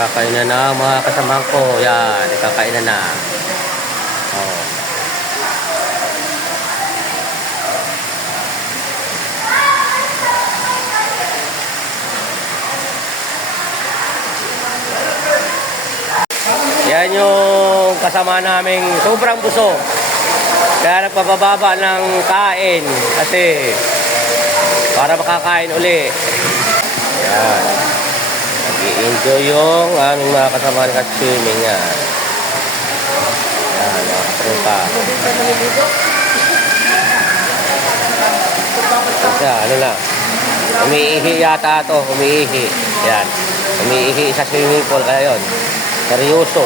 Kakain na mga kasamahan ko. Yan, kakain na. Oh. Yan yung kasama naming sobrang busog. Kaya nagpapababa ng kain kasi para makakain uli. Yan. Nag-i-enjoy yung aming mga kasama nag-swimming yan. Yan, mga kapunta. Kasi ano na, umiihi yata ito, umiihi. Yan, umiihi sa swimming pool kaya yun. Seryoso.